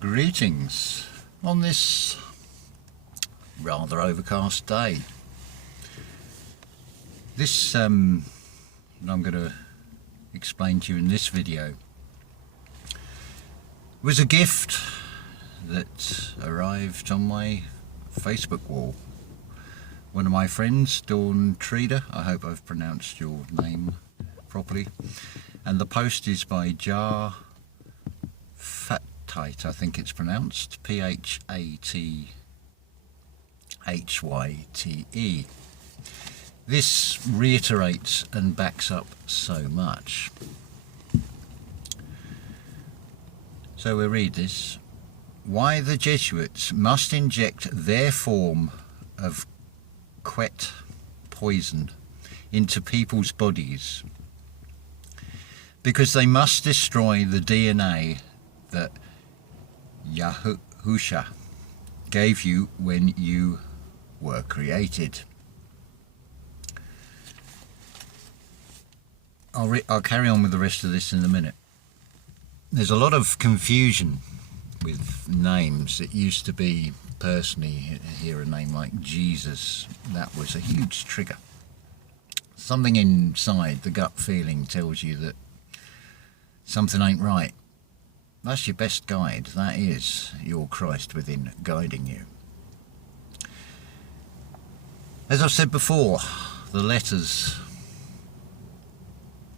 Greetings on this rather overcast day. This I'm going to explain to you in this video was a gift that arrived on my Facebook wall. One of my friends, Dawn Treader, I hope I've pronounced your name properly, and the post is by Jar Fatite, I think it's pronounced, Phathyte. This reiterates and backs up so much. So we read this. Why the Jesuits must inject their form of quet poison into people's bodies, because they must destroy the DNA that Yahusha gave you when you were created. I'll carry on with the rest of this in a minute. There's a lot of confusion with names. It used to be, personally, hear a name like Jesus, that was a huge trigger. Something inside, the gut feeling, tells you that something ain't right. That's your best guide. That is your Christ within guiding you. As I've said before, the letters,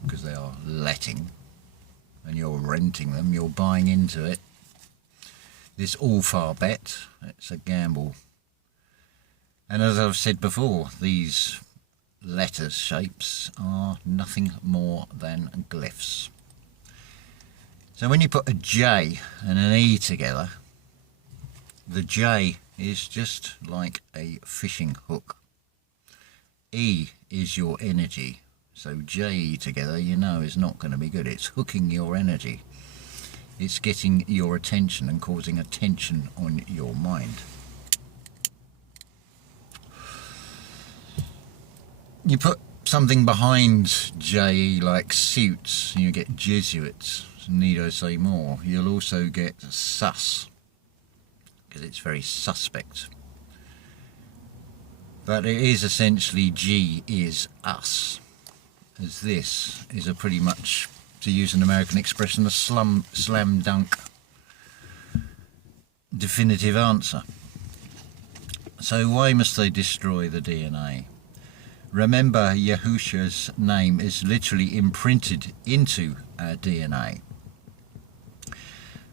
because they are letting, and you're renting them, you're buying into it. This alphabet, it's a gamble. And as I've said before, these letters, shapes, are nothing more than glyphs. So when you put a J and an E together, the J is just like a fishing hook. E is your energy. So J together, you know, is not going to be good. It's hooking your energy. It's getting your attention and causing a tension on your mind. You put something behind J like suits, you get Jesuits. Need I say more? You'll also get sus, because it's very suspect. But it is essentially G is us, as this is a pretty much, to use an American expression, a slam dunk definitive answer. So why must they destroy the DNA? Remember, Yahusha's name is literally imprinted into our DNA.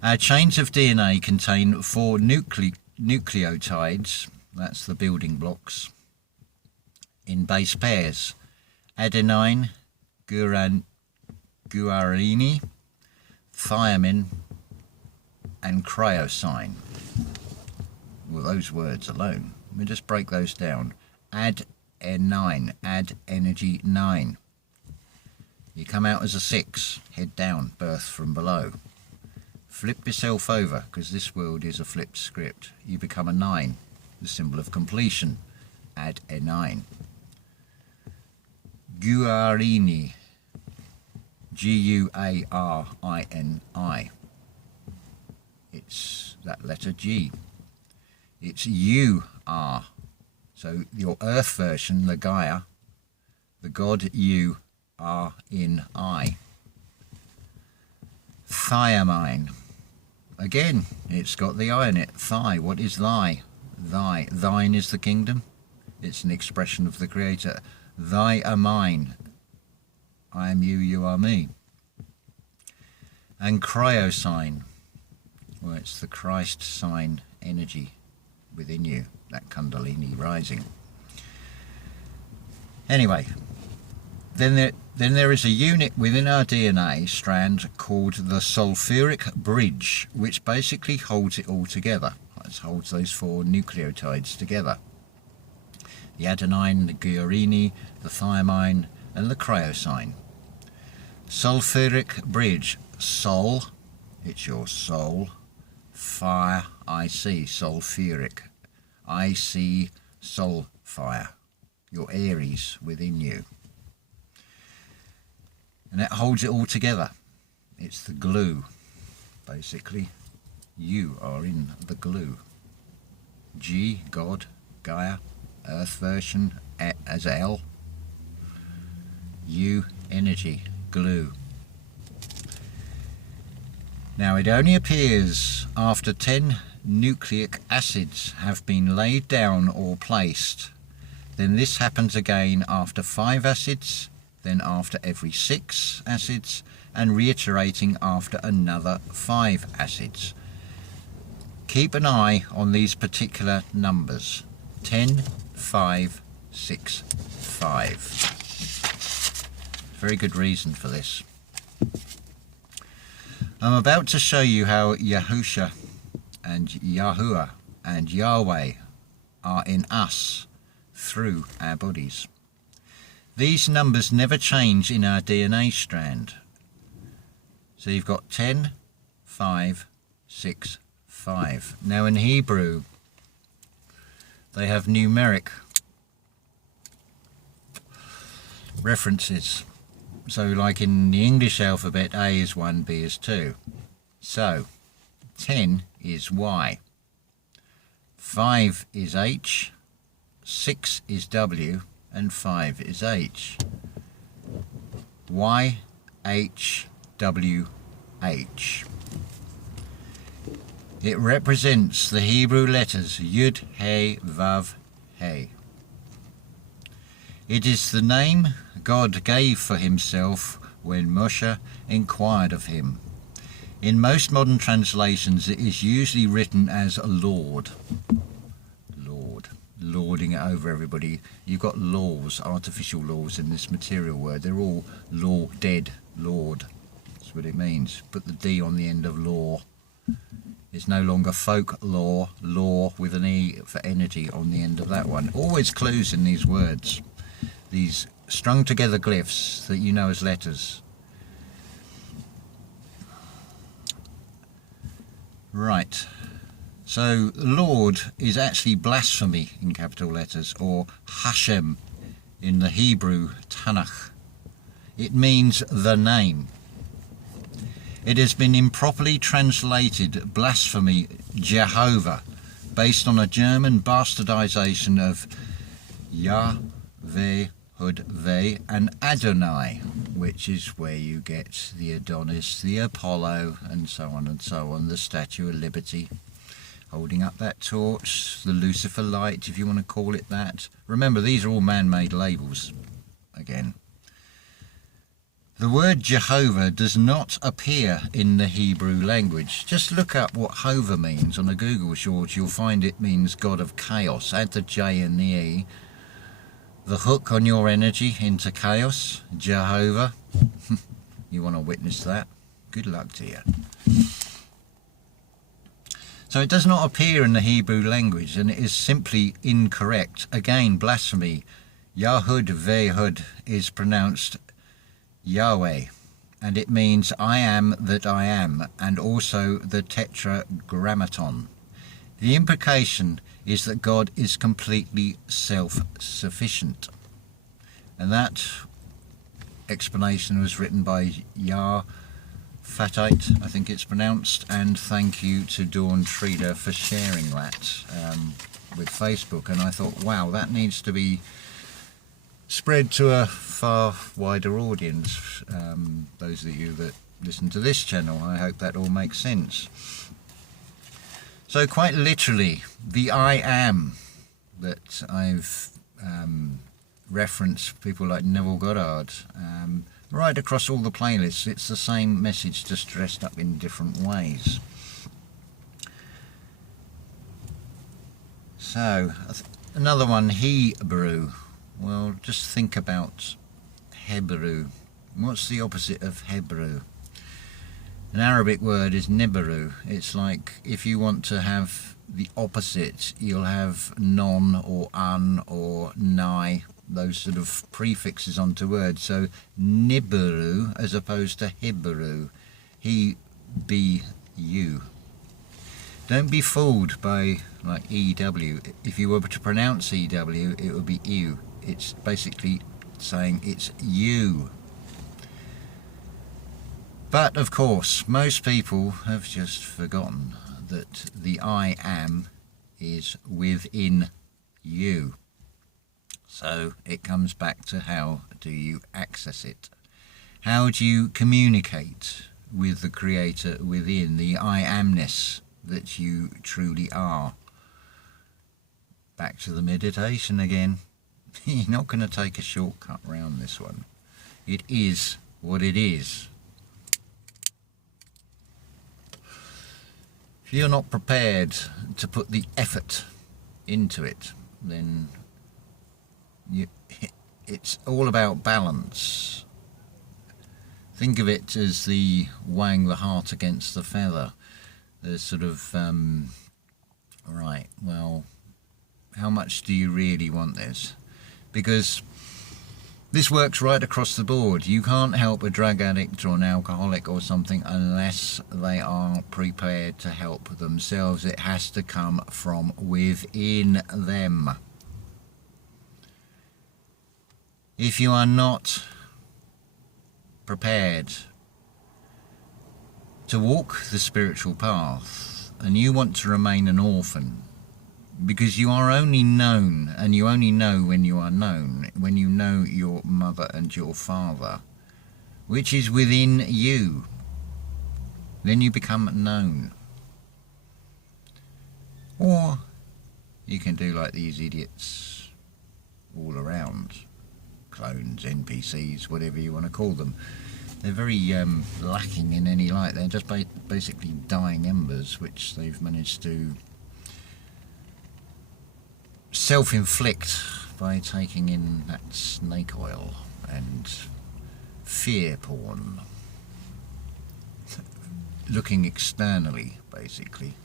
Our chains of DNA contain 4 nucleotides, that's the building blocks, in base pairs: adenine, guarine, thymine, and cryosine. Well, those words alone, let me just break those down. Adenine, add energy 9. You come out as a 6, head down, birth from below. Flip yourself over, because this world is a flipped script. You become a 9, the symbol of completion. Add a 9. Guarini, Guarini. It's that letter G. It's you are. So your earth version, the Gaia, the God you are in I. Thymine. Again, it's got the I in it. Thigh. What is thy? Thy. Thine is the kingdom. It's an expression of the Creator. Thy are mine. I am you, you are me. And cryosine. Well, it's the Christ sign energy within you, that Kundalini rising. Anyway, then there is a unit within our DNA strand called the sulfuric bridge, which basically holds it all together. It holds those 4 nucleotides together: the adenine, the guarini, the thymine, and the cryosine. Sulfuric bridge. Sol, it's your soul. Fire, I see, sulfuric. I see soul fire, your Aries within you. And it holds it all together. It's the glue, basically. you are in the glue. G, God, Gaia, Earth version as L. U, energy, glue. Now it only appears after 10 nucleic acids have been laid down or placed. Then this happens again after 5 acids, then after every 6 acids, and reiterating after another 5 acids. Keep an eye on these particular numbers: 10, 5, 6, 5. Very good reason for this. I'm about to show you how Yahusha and Yahuwah and Yahweh are in us through our bodies. These numbers never change in our DNA strand. So you've got 10, 5, 6, 5. Now in Hebrew, they have numeric references. So like in the English alphabet, A is 1, B is 2. So 10 is Y, 5 is H, 6 is W, and 5 is H. Y, H, W, H. It represents the Hebrew letters Yud, He, Vav, He. It is the name God gave for himself when Moshe inquired of him. In most modern translations it is usually written as Lord. Lord. Lording it over everybody. You've got laws, artificial laws in this material word. They're all law, dead, Lord. That's what it means. Put the D on the end of law. It's no longer folk law, law with an E for energy on the end of that one. Always clues in these words. These strung together glyphs that you know as letters. Right. So Lord is actually blasphemy in capital letters, or Hashem in the Hebrew Tanakh. It means the name. It has been improperly translated blasphemy Jehovah, based on a German bastardization of Yahweh, Hudveh, and Adonai, which is where you get the Adonis, the Apollo, and so on, the Statue of Liberty, holding up that torch, the Lucifer light, if you want to call it that. Remember, these are all man-made labels, again. The word Jehovah does not appear in the Hebrew language. Just look up what Hova means on a Google search. You'll find it means God of chaos. Add the J and the E. The hook on your energy into chaos, Jehovah. You want to witness that? Good luck to you. So it does not appear in the Hebrew language, and it is simply incorrect. Again, blasphemy. Yahud Vehud is pronounced Yahweh, and it means I am that I am, and also the tetragrammaton. The implication is that God is completely self-sufficient, and that explanation was written by Yah Fatite, I think it's pronounced, and thank you to Dawn Treader for sharing that with Facebook. And I thought, wow, that needs to be spread to a far wider audience. Those of you that listen to this channel, I hope that all makes sense. So quite literally, the I am that I've referenced, people like Neville Goddard, right across all the playlists, it's the same message, just dressed up in different ways. So, another one, Hebrew. Well, just think about Hebrew. What's the opposite of Hebrew? An Arabic word is Nibiru. It's like if you want to have the opposite, you'll have non or un or nigh, those sort of prefixes onto words. So Nibiru as opposed to Hebrew. He, be, you. Don't be fooled by like EW. If you were to pronounce EW, it would be ew. It's basically saying it's you. But of course, most people have just forgotten that the I am is within you. So it comes back to, how do you access it? How do you communicate with the Creator within, the I amness that you truly are? Back to the meditation again. You're not going to take a shortcut round this one. It is what it is. If you're not prepared to put the effort into it, then it's all about balance. Think of it as the weighing the heart against the feather. There's sort of, right, well, how much do you really want this? Because this works right across the board. You can't help a drug addict or an alcoholic or something unless they are prepared to help themselves. It has to come from within them. If you are not prepared to walk the spiritual path and you want to remain an orphan, because you are only known, and you only know when you are known, when you know your mother and your father, which is within you, then you become known. Or you can do like these idiots all around, clones, NPCs, whatever you want to call them. They're very lacking in any light. They're just basically dying embers, which they've managed to self-inflict by taking in that snake oil and fear porn, looking externally, basically,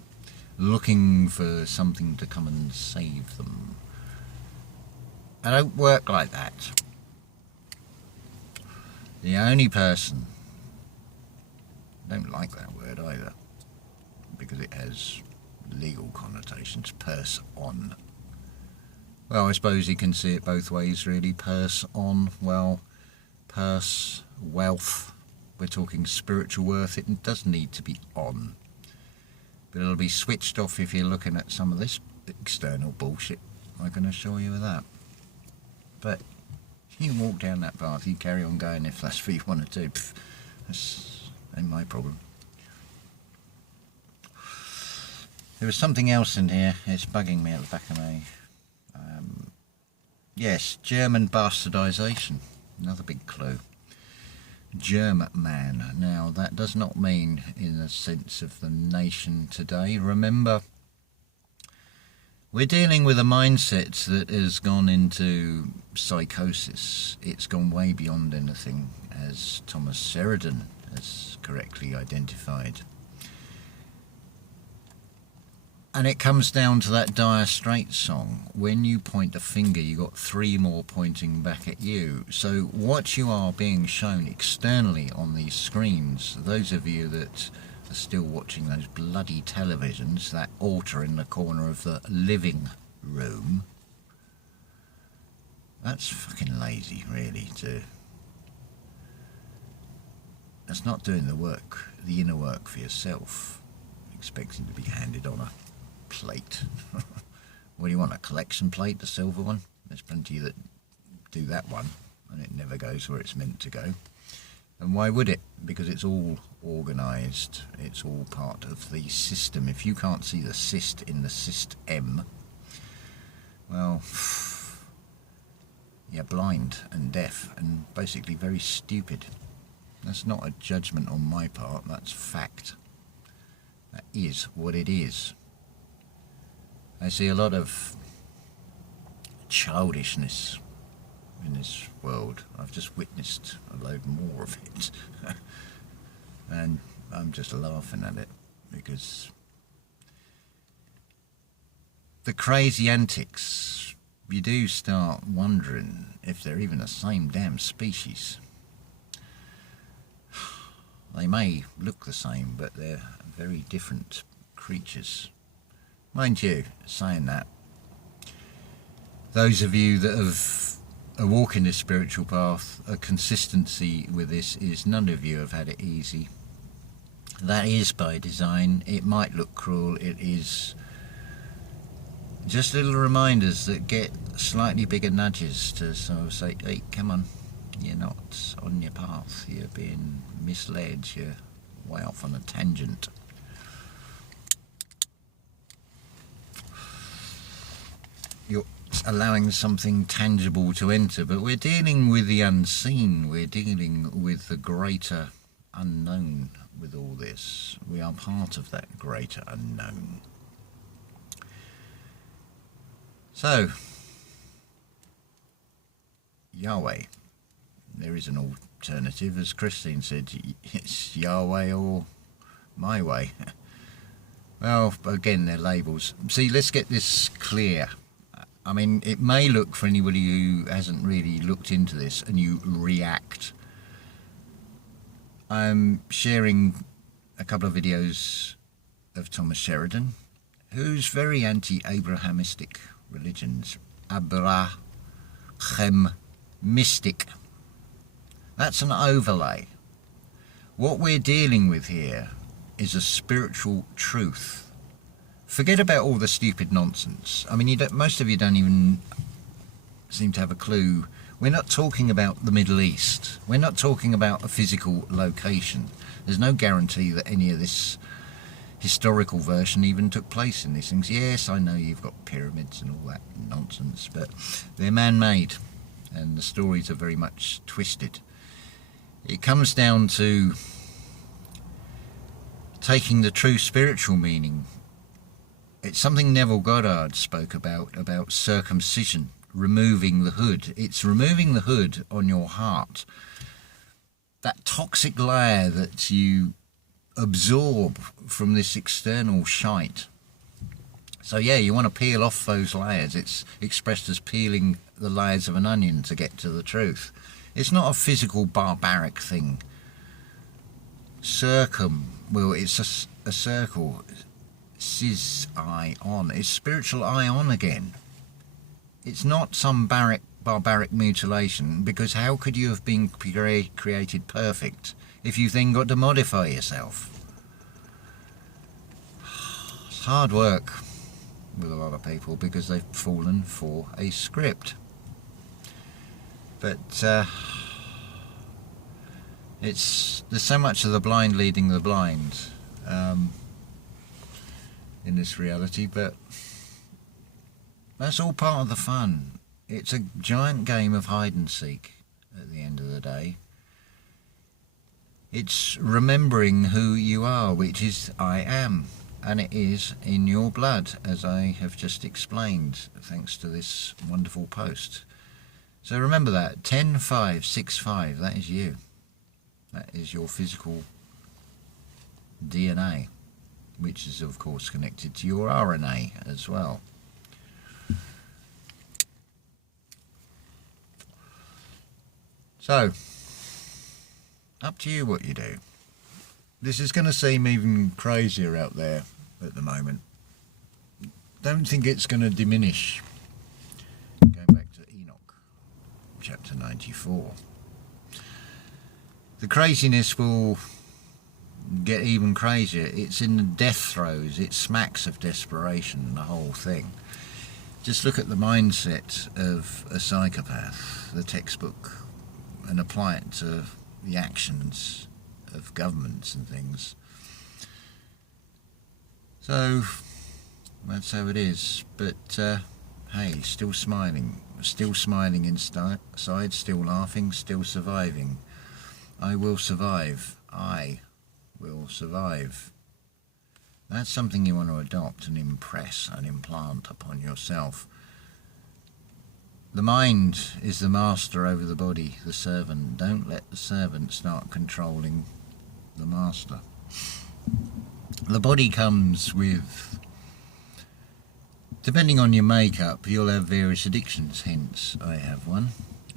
looking for something to come and save them. I don't work like that. The only person, I don't like that word either, because it has legal connotations, person. Well, I suppose you can see it both ways, really. Purse on, well, purse, wealth. We're talking spiritual worth. It does need to be on. But it'll be switched off if you're looking at some of this external bullshit. I can assure you of that. But you can walk down that path. You carry on going if that's what you want to do. That's ain't my problem. There was something else in here. It's bugging me at the back of my... yes, German bastardisation, another big clue. German. Now that does not mean in the sense of the nation today. Remember, we're dealing with a mindset that has gone into psychosis. It's gone way beyond anything, as Thomas Sheridan has correctly identified. And it comes down to that Dire Straits song. When you point a finger, you got three more pointing back at you. So what you are being shown externally on these screens, those of you that are still watching those bloody televisions, that altar in the corner of the living room, that's fucking lazy, really. That's not doing the work, the inner work for yourself, expecting to be handed on a plate. What do you want, a collection plate, the silver one? There's plenty that do that one and it never goes where it's meant to go. And why would it? Because it's all organised, it's all part of the system. If you can't see the cyst in the system, well, you're blind and deaf and basically very stupid. That's not a judgment on my part, that's fact. That is what it is. I see a lot of childishness in this world. I've just witnessed a load more of it. And I'm just laughing at it, because the crazy antics, you do start wondering if they're even the same damn species. They may look the same, but they're very different creatures. Mind you, saying that, those of you that are walking this spiritual path, a consistency with this is none of you have had it easy. That is by design. It might look cruel. It is just little reminders that get slightly bigger nudges to sort of say, hey, come on, you're not on your path. You're being misled. You're way off on a tangent. You're allowing something tangible to enter, but we're dealing with the unseen. We're dealing with the greater unknown with all this. We are part of that greater unknown. So, Yahweh. There is an alternative, as Christine said, it's Yahweh or my way. Well, again, they're labels. See, let's get this clear. I mean, it may look, for anybody who hasn't really looked into this, and you react. I'm sharing a couple of videos of Thomas Sheridan, who's very anti-Abrahamistic religions. Abrahamistic. That's an overlay. What we're dealing with here is a spiritual truth. Forget about all the stupid nonsense. I mean, most of you don't even seem to have a clue. We're not talking about the Middle East. We're not talking about a physical location. There's no guarantee that any of this historical version even took place in these things. Yes, I know you've got pyramids and all that nonsense, but they're man-made, and the stories are very much twisted. It comes down to taking the true spiritual meaning. It's something Neville Goddard spoke about circumcision, removing the hood. It's removing the hood on your heart. That toxic layer that you absorb from this external shite. So yeah, you want to peel off those layers. It's expressed as peeling the layers of an onion to get to the truth. It's not a physical barbaric thing. Well, it's a circle. Cis-ion. It's spiritual ion again. It's not some barbaric mutilation, because how could you have been created perfect if you then got to modify yourself? It's hard work with a lot of people because they've fallen for a script. But there's so much of the blind leading the blind in this reality, but that's all part of the fun. It's a giant game of hide and seek at the end of the day. It's remembering who you are, which is I am, and it is in your blood, as I have just explained, thanks to this wonderful post. So remember that, 10-5-6-5, that is you. That is your physical DNA, which is of course connected to your RNA as well. So, up to you what you do. This is going to seem even crazier out there at the moment. Don't think it's going to diminish. Going back to Enoch, chapter 94. The craziness will get even crazier. It's in the death throes. It smacks of desperation, the whole thing. Just look at the mindset of a psychopath, the textbook, and apply it to the actions of governments and things. So that's how it is. But hey, still smiling inside, still laughing, still surviving. I will survive. I will survive. That's something you want to adopt and impress and implant upon yourself. The mind is the master over the body, the servant. Don't let the servant start controlling the master. The body comes with, depending on your makeup, you'll have various addictions. Hence, I have one,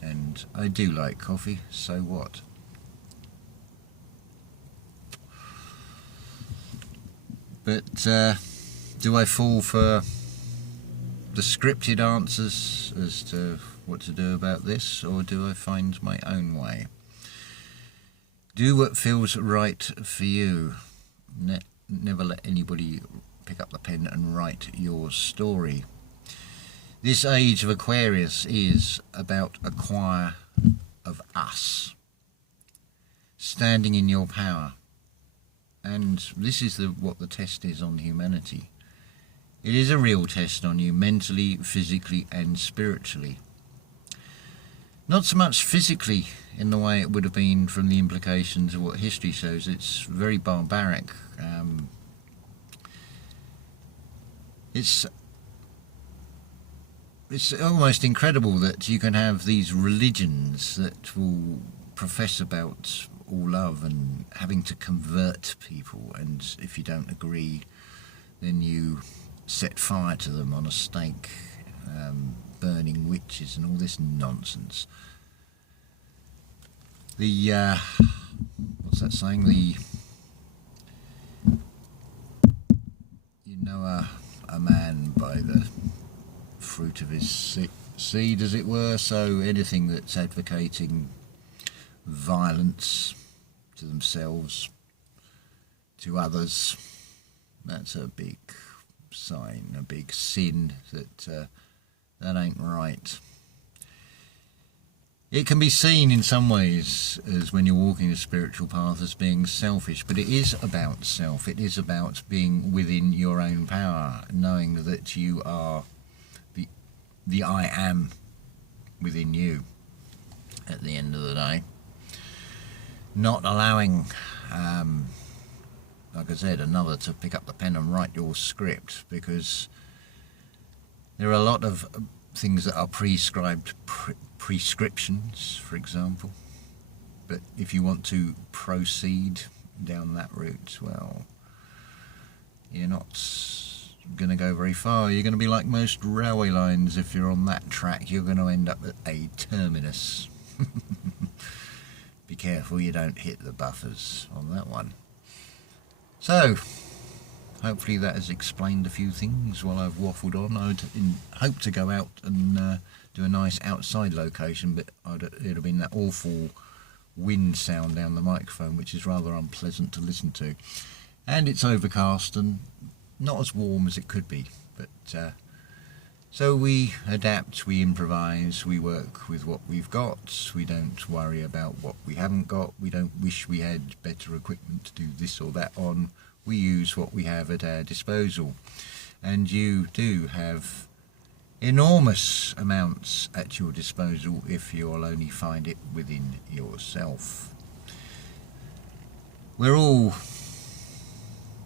and I do like coffee, so what? But do I fall for the scripted answers as to what to do about this, or do I find my own way? Do what feels right for you. Never let anybody pick up the pen and write your story. This age of Aquarius is about a choir of us, standing in your power. And this is what the test is on humanity. It is a real test on you mentally, physically and spiritually. Not so much physically in the way it would have been from the implications of what history shows. It's very barbaric. It's almost incredible that you can have these religions that will profess about all love and having to convert people, and if you don't agree then you set fire to them on a stake, burning witches and all this nonsense. What's that saying? You know a man by the fruit of his seed, as it were. So anything that's advocating violence to themselves, to others, that's a big sign, a big sin that ain't right. It can be seen in some ways as when you're walking a spiritual path as being selfish, but it is about self. It is about being within your own power, knowing that you are the I am within you at the end of the day. Not allowing, like I said, another to pick up the pen and write your script, because there are a lot of things that are prescribed, prescriptions, for example. But if you want to proceed down that route, well, you're not going to go very far. You're going to be like most railway lines. If you're on that track, you're going to end up at a terminus. Be careful you don't hit the buffers on that one. So, hopefully that has explained a few things while I've waffled on. I'd hope to go out and do a nice outside location, but it would have been that awful wind sound down the microphone, which is rather unpleasant to listen to. And it's overcast and not as warm as it could be. But so we adapt, we improvise, we work with what we've got. We don't worry about what we haven't got. We don't wish we had better equipment to do this or that on. We use what we have at our disposal. And you do have enormous amounts at your disposal if you'll only find it within yourself. We're all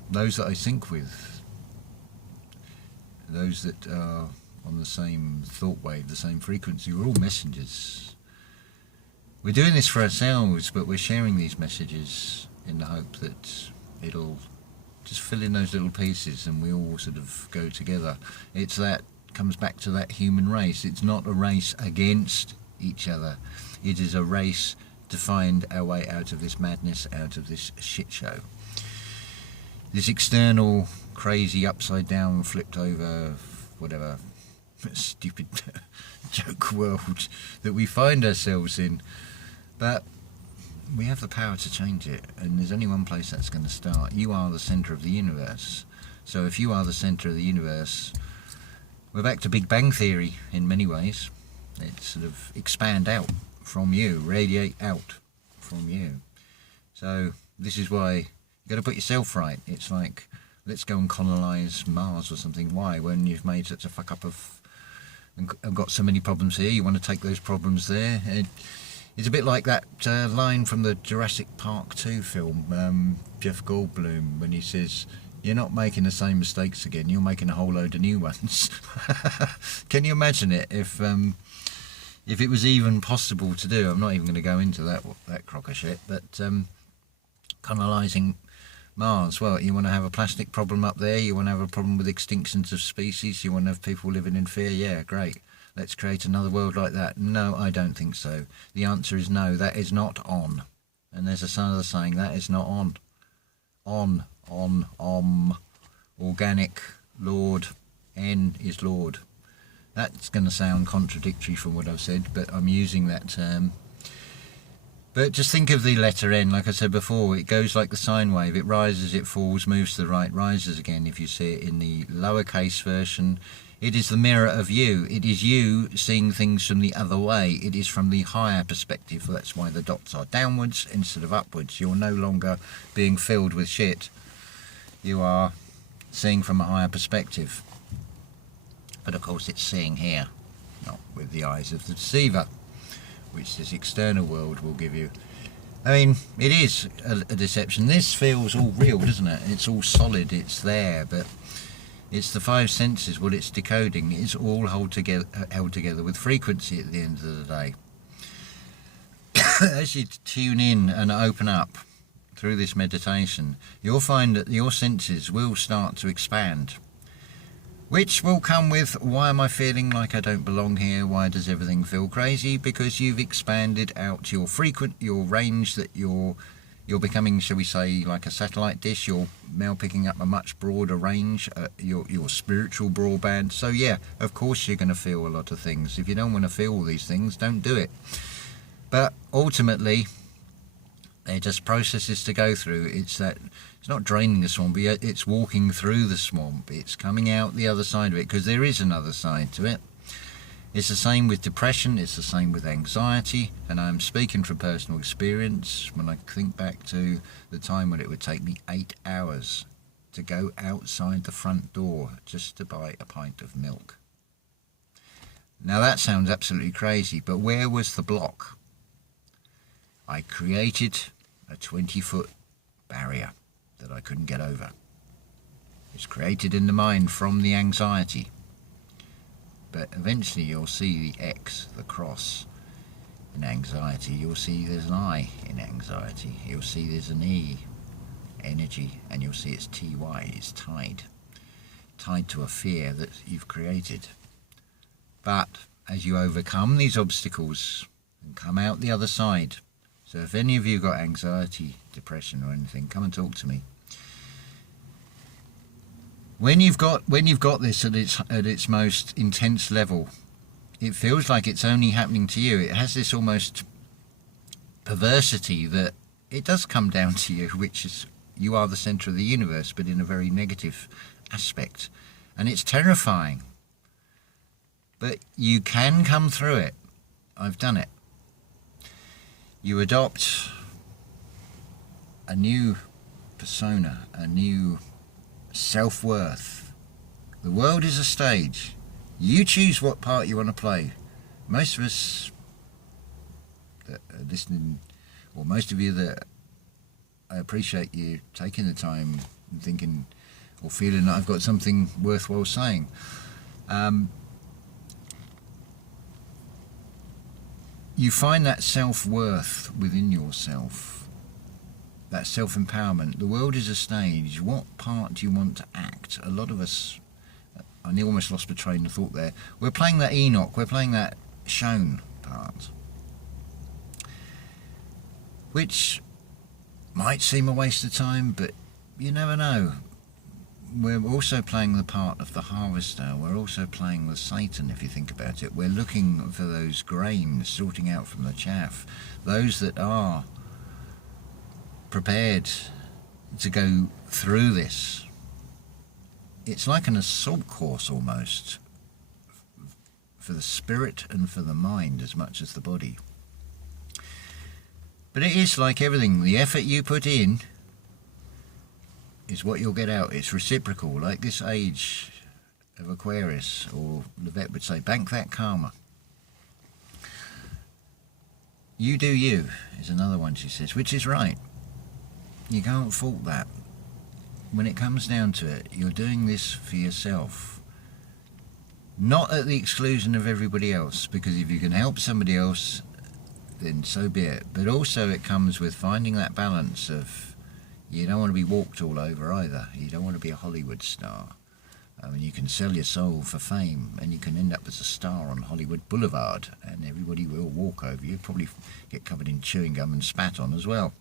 those that I sync with, those that are on the same thought wave, the same frequency. We're all messengers. We're doing this for ourselves, but we're sharing these messages in the hope that it'll just fill in those little pieces and we all sort of go together. It's that comes back to that human race. It's not a race against each other. It is a race to find our way out of this madness, out of this shit show. This external, crazy, upside down, flipped over, whatever, stupid joke world that we find ourselves in. But we have the power to change it, and there's only one place that's going to start. You are the centre of the universe. So if you are the centre of the universe, we're back to Big Bang Theory in many ways. It's sort of expand out from you, radiate out from you. So this is why you've got to put yourself right. It's like, let's go and colonise Mars or something. Why? When you've made such a fuck up and got so many problems here, you want to take those problems there. It's a bit like that line from the Jurassic Park 2 film, Jeff Goldblum, when he says, "You're not making the same mistakes again, you're making a whole load of new ones." Can you imagine it if it was even possible to do? I'm not even going to go into that crock of shit, but colonising Mars, well, you want to have a plastic problem up there, you want to have a problem with extinctions of species, you want to have people living in fear, yeah, great. Let's create another world like that. No, I don't think so. The answer is no, that is not on. And there's another saying, that is not on. Organic, Lord, N is Lord. That's going to sound contradictory from what I've said, but I'm using that term But just think of the letter N, like I said before, it goes like the sine wave. It rises, it falls, moves to the right, rises again. If you see it in the lowercase version, it is the mirror of you. It is you seeing things from the other way. It is from the higher perspective. That's why the dots are downwards instead of upwards. You're no longer being filled with shit. You are seeing from a higher perspective. But of course it's seeing here, not with the eyes of the deceiver, which this external world will give you. I mean, it is a deception. This feels all real, doesn't it? It's all solid, it's there, but it's the five senses, what it's decoding. It's all held together with frequency at the end of the day. As you tune in and open up through this meditation, you'll find that your senses will start to expand, which will come with, why am I feeling like I don't belong here? Why does everything feel crazy? Because you've expanded out your range, that you're becoming, shall we say, like a satellite dish. You're now picking up a much broader range, your spiritual broadband. So yeah, of course you're going to feel a lot of things. If you don't want to feel all these things, don't do it. But ultimately, they're just processes to go through. It's not draining the swamp, but it's walking through the swamp. It's coming out the other side of it, because there is another side to it. It's the same with depression, it's the same with anxiety, and I'm speaking from personal experience when I think back to the time when it would take me 8 hours to go outside the front door just to buy a pint of milk. Now that sounds absolutely crazy, but where was the block? I created a 20-foot barrier that I couldn't get over. It's created in the mind from the anxiety. But eventually you'll see the X, the cross, in anxiety. You'll see there's an I in anxiety. You'll see there's an E, energy, and you'll see it's TY, it's tied to a fear that you've created. But as you overcome these obstacles and come out the other side, so if any of you got anxiety, depression or anything, come and talk to me. When you've got this at its most intense level, it feels like it's only happening to you. It has this almost perversity that it does come down to you, which is you are the centre of the universe, but in a very negative aspect. And it's terrifying. But you can come through it. I've done it. You adopt a new persona, a new self-worth. The world is a stage. You choose what part you want to play. Most of us that are listening, or most of you that I appreciate you taking the time and thinking or feeling that I've got something worthwhile saying. You find that self-worth within yourself. That self-empowerment. The world is a stage. What part do you want to act? A lot of us, I almost lost my train of thought there. We're playing that Enoch. We're playing that shown part, which might seem a waste of time, but you never know. We're also playing the part of the harvester. We're also playing the Satan, if you think about it. We're looking for those grains, sorting out from the chaff, those that are prepared to go through this. It's like an assault course almost, for the spirit and for the mind as much as the body. But it is like everything. The effort you put in is what you'll get out. It's reciprocal, like this age of Aquarius, or Levette would say, bank that karma. You do you is another one, she says, which is right. You can't fault that. When it comes down to it, you're doing this for yourself, not at the exclusion of everybody else, because if you can help somebody else, then so be it. But also it comes with finding that balance of, you don't want to be walked all over either. You don't want to be a Hollywood star. I mean, you can sell your soul for fame, and you can end up as a star on Hollywood Boulevard, and everybody will walk over you. Probably get covered in chewing gum and spat on as well.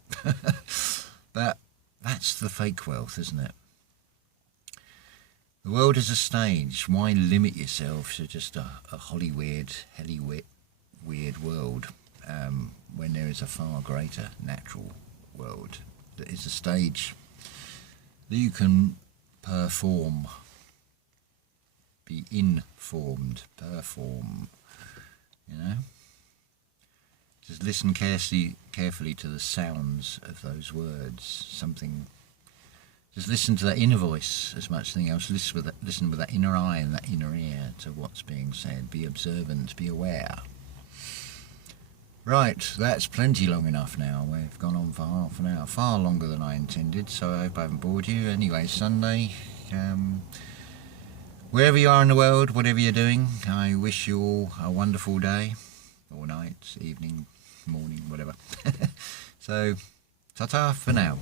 But that's the fake wealth, isn't it? The world is a stage. Why limit yourself to just a Hollywood, weird world? when there is a far greater natural world that is a stage that you can perform, be informed, perform, you know. Just listen carefully to the sounds of those words. Just listen to that inner voice as much as anything else. Listen with that inner eye and that inner ear to what's being said. Be observant, be aware. Right, that's plenty long enough now. We've gone on for half an hour, far longer than I intended, so I hope I haven't bored you. Anyway, Sunday, wherever you are in the world, whatever you're doing, I wish you all a wonderful day, or night, evening, morning, whatever. So, ta-ta for now.